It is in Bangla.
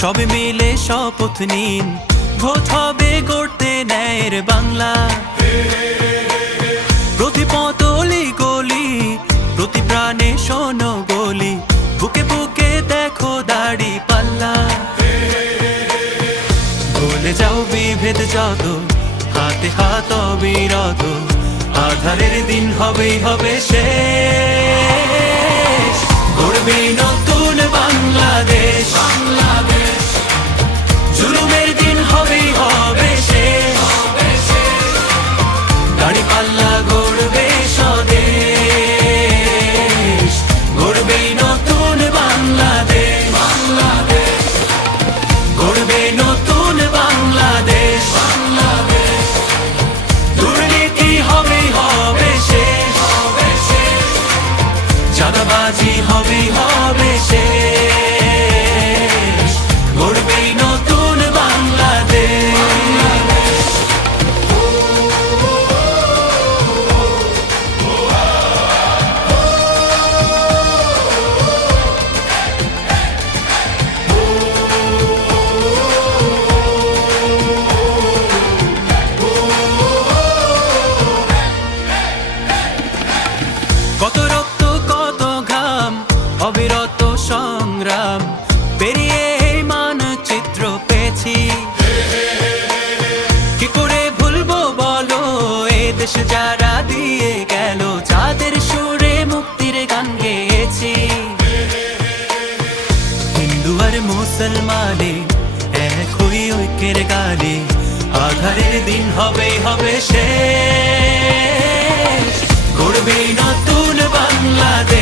সবে মিলে শপথ নিন, ভোট হবে গড়তে ন্যায়ের বাংলা। প্রতি পতলি গলি, প্রতি প্রাণে শোনো গলি, বুকে বুকে দেখো দাড়ি পাল্লা। ভুলে যাও বিভেদ যত, হাতে হাত অবিরত, আধারের দিন হবেই হবে শেষ। গড়বে নতুন বাংলাদেশ, জুলুমের দিন হবেই হবে শেষ। দাড়ি পাল্লা গড়বে স্বদেশ, গড়বে নতুন বাংলাদেশ, গড়বে নতুন বাংলাদেশ। দুর্নীতি হবেই হবে শেষ, চাঁদাবাজি হবেই হবে শেষ। গড়বে নতুন বাংলাদেশ। কত রক্ত কত ঘাম, অবিরত সংগ্রাম পেরিয়ে এই মানচিত্র পেয়েছি। কি করে ভুলবো বলো এ দেশ যারা দিয়ে গেল, যাদের সুরে মুক্তির গান গেয়েছি। হিন্দু আর মুসলমানে এক হই ঐক্যের গানে, আধারের দিন হবেই হবে শেষ। গড়বে নতুন বাংলাদেশ।